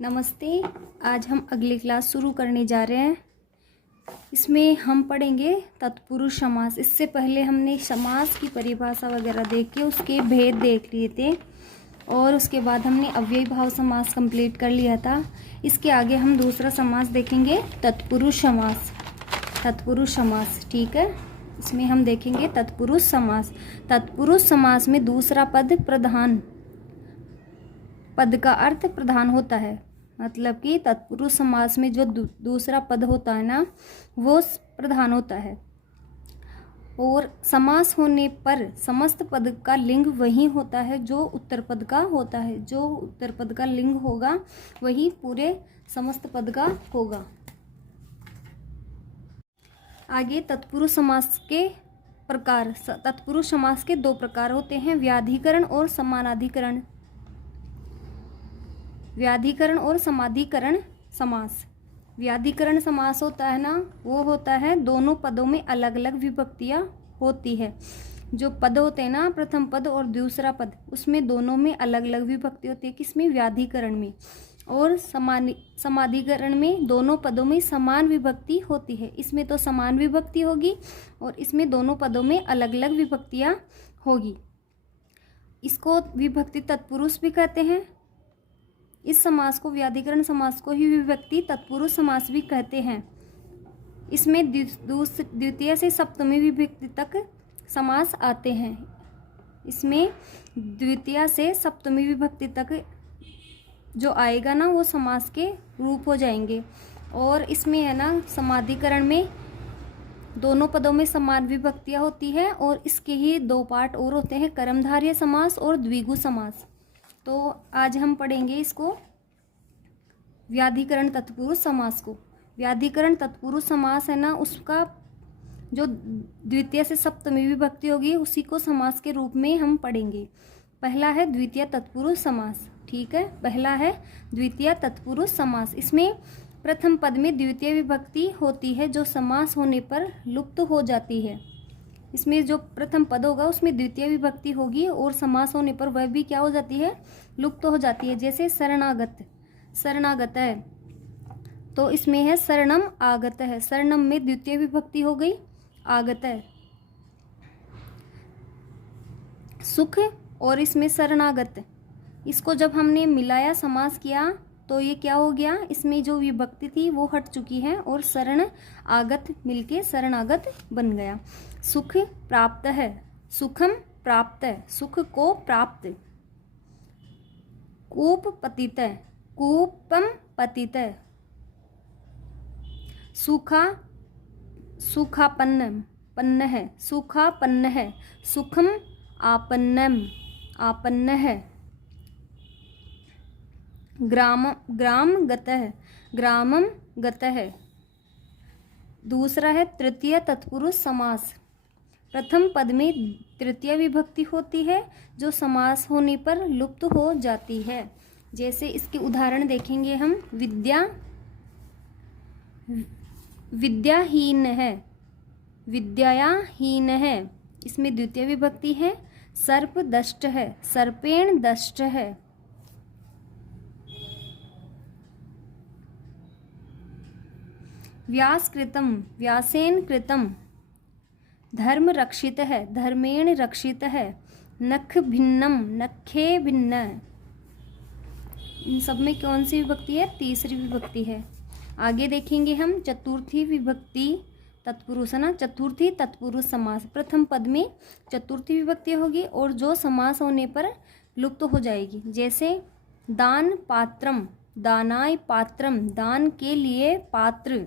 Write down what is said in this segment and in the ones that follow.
नमस्ते। आज हम अगली क्लास शुरू करने जा रहे हैं। इसमें हम पढ़ेंगे तत्पुरुष समास। इससे पहले हमने समास की परिभाषा वगैरह देख के उसके भेद देख लिए थे और उसके बाद हमने अव्ययी भाव समास कंप्लीट कर लिया था। इसके आगे हम दूसरा समास देखेंगे, तत्पुरुष समास। तत्पुरुष समास, ठीक है। इसमें हम देखेंगे तत्पुरुष समास। तत्पुरुष समास में दूसरा पद प्रधान, पद का अर्थ प्रधान होता है। मतलब कि तत्पुरुष समास में जो दूसरा पद होता है ना, वो प्रधान होता है। और समास होने पर समस्त पद का लिंग वही होता है जो उत्तर पद का होता है। जो उत्तर पद का लिंग होगा वही पूरे समस्त पद का होगा। आगे तत्पुरुष समास के प्रकार। तत्पुरुष समास के दो प्रकार होते हैं, व्याधिकरण और समानाधिकरण। व्याधिकरण और समाधिकरण समास। व्याधिकरण समास होता है ना, वो होता है दोनों पदों में अलग अलग विभक्तियां होती है। जो पद होते हैं ना, प्रथम पद और दूसरा पद, उसमें दोनों में अलग अलग विभक्ति होती है। किसमें? व्याधिकरण में। और समाधिकरण में दोनों पदों में समान विभक्ति होती है। इसमें तो समान विभक्ति होगी और इसमें दोनों पदों में अलग अलग विभक्तियां होगी। इसको विभक्ति तत्पुरुष भी कहते हैं। इस समास को, व्याधिकरण समास को ही विभक्ति तत्पुरुष समास भी कहते हैं। इसमें द्वितीय से सप्तमी विभक्ति तक समास आते हैं। इसमें द्वितीय से सप्तमी विभक्ति तक जो आएगा ना, वो समास के रूप हो जाएंगे। और इसमें है ना, समाधिकरण में दोनों पदों में समान विभक्तियां होती है। और इसके ही दो पार्ट और होते हैं, कर्मधारय समास और द्विगु समास। तो आज हम पढ़ेंगे इसको, व्याधिकरण तत्पुरुष समास को। व्याधिकरण तत्पुरुष समास है ना, उसका जो द्वितीय से सप्तमी विभक्ति होगी उसी को समास के रूप में हम पढ़ेंगे। पहला है द्वितीय तत्पुरुष समास, ठीक है। पहला है द्वितीय तत्पुरुष समास। इसमें प्रथम पद में द्वितीय विभक्ति होती है जो समास होने पर लुप्त हो जाती है। इसमें जो प्रथम पद होगा उसमें द्वितीय विभक्ति होगी और समास होने पर वह भी क्या हो जाती है? लुप्त हो जाती है। जैसे शरणागत, शरणागत है तो इसमें है शरणम आगत है। शरणम में द्वितीय विभक्ति हो गई, आगत है। सुख और इसमें शरणागत, इसको जब हमने मिलाया, समास किया, तो ये क्या हो गया? इसमें जो विभक्ति थी वो हट चुकी है और शरण आगत मिलके शरणागत बन गया। सुख प्राप्त है, सुखम प्राप्त है, सुख को प्राप्त। कूप पतित है, कूपम पतित है। सूखा, सूखापन्न, पन्न है, सूखापन्न है। सुखम आपन्नम, आपन्न है। ग्राम, ग्राम गतः, ग्रामम गतः। दूसरा है तृतीय तत्पुरुष समास। प्रथम पद में तृतीय विभक्ति होती है जो समास होने पर लुप्त हो जाती है। जैसे इसके उदाहरण देखेंगे हम। विद्या, विद्याहीन है, विद्याहीन है, इसमें द्वितीय विभक्ति है। सर्प दष्ट है, सर्पेण दष्ट है। व्यास कृतम, व्यासेन कृतम। धर्म रक्षित है, धर्मेण रक्षित है। नख भिन्नम, नखे भिन्न। इन सब में कौन सी विभक्ति है? तीसरी विभक्ति है। आगे देखेंगे हम चतुर्थी विभक्ति तत्पुरुष, है ना। चतुर्थी तत्पुरुष समास। प्रथम पद में चतुर्थी विभक्ति होगी और जो समास होने पर लुप्त हो जाएगी। जैसे दान पात्रम, दानाय पात्रम, दान के लिए पात्र।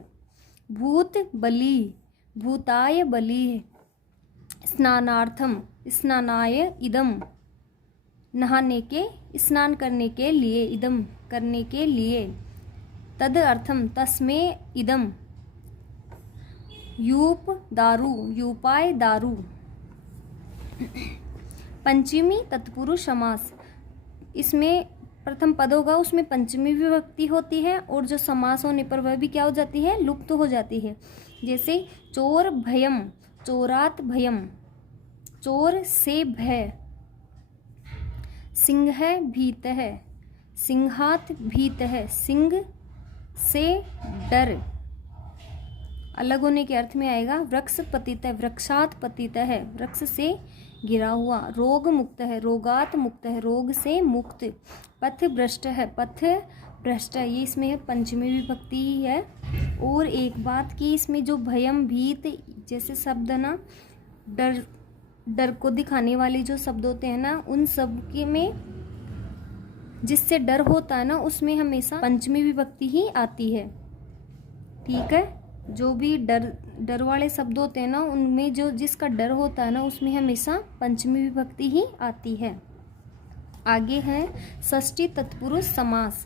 भूत बलि, भूताय बलि। स्नानार्थम, स्नानाय इदम, नहाने के, स्नान करने के लिए। इदम, करने के लिए। तद अर्थम, तस्मे इदम। यूप दारू, यूपाय दारू। पंचमी तत्पुरुष समास। इसमें प्रथम पद होगा उसमें पंचमी विभक्ति होती है और जो समास होने पर वह भी क्या हो जाती है? लुप्त हो जाती है। जैसे चोर भयम, चोरात भयम, चोर से भय। सिंह भीत है, सिंहात भीत है, सिंह से डर, अलग होने के अर्थ में आएगा। वृक्ष पतित है, वृक्षात पतित है, वृक्ष से गिरा हुआ। रोग मुक्त है, रोगात मुक्त है, रोग से मुक्त। पथ भ्रष्ट है, पथ भ्रष्ट है, ये इसमें है पंचमी विभक्ति है। और एक बात कि इसमें जो भयम भीत जैसे शब्द ना, डर को दिखाने वाले जो शब्द होते हैं ना, उन सब के में जिससे डर होता है ना, उसमें हमेशा पंचमी विभक्ति ही आती है। ठीक है, जो भी डर वाले शब्द होते हैं ना, उनमें जो जिसका डर होता है ना, उसमें हमेशा पंचमी विभक्ति ही आती है। आगे है षष्ठी तत्पुरुष समास।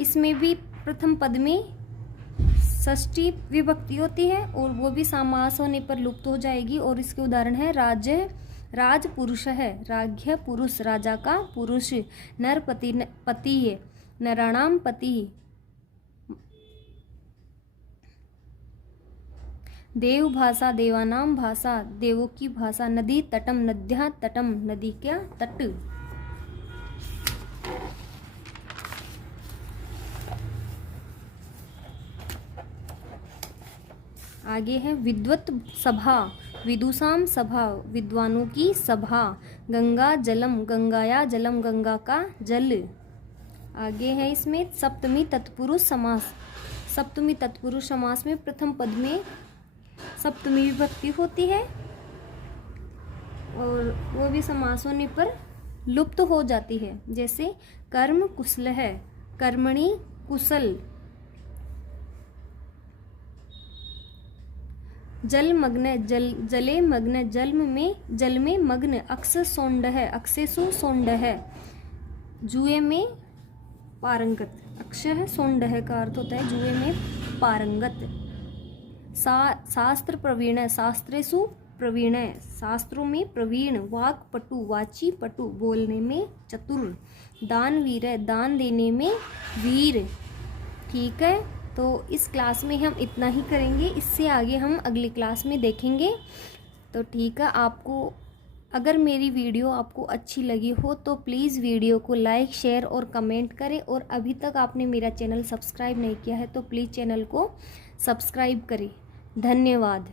इसमें भी प्रथम पद में षष्ठी विभक्ति होती है और वो भी समास होने पर लुप्त हो जाएगी। और इसके उदाहरण है राज पुरुष है, राज्य पुरुष, राजा का पुरुष। नर पति है, नराणाम पति। देव भाषा, देवानाम भाषा, देवों की भाषा। नदी तटम, नद्या तटम, नदी क्या तट। आगे है विद्वत सभा, विदुषाम सभा, विद्वानों की सभा। गंगा जलम, गंगाया जलम, गंगा का जल। आगे है इसमें सप्तमी तत्पुरुष समास। सप्तमी तत्पुरुष समास में प्रथम पद में सप्तमी विभक्ति होती है और वो भी समास होने पर लुप्त हो जाती है। जैसे कर्म कुशल है, कर्मणि कुशल। जल मग्न, जले मग्न, जल में मग्न। अक्ष सोंड है, अक्षेसु सोंड है, जुए में पारंगत। अक्ष है, सोंड है का अर्थ होता है जुए में पारंगत। शास्त्र प्रवीण है, शास्त्रेषु प्रवीण है, शास्त्रों में प्रवीण। वाक पटु, वाची पटु, बोलने में चतुर। दानवीर है, दान देने में वीर। ठीक है, तो इस क्लास में हम इतना ही करेंगे, इससे आगे हम अगली क्लास में देखेंगे। तो ठीक है, आपको अगर मेरी वीडियो आपको अच्छी लगी हो तो प्लीज़ वीडियो को लाइक, शेयर और कमेंट करें। और अभी तक आपने मेरा चैनल सब्सक्राइब नहीं किया है तो प्लीज़ चैनल को सब्सक्राइब करें। धन्यवाद।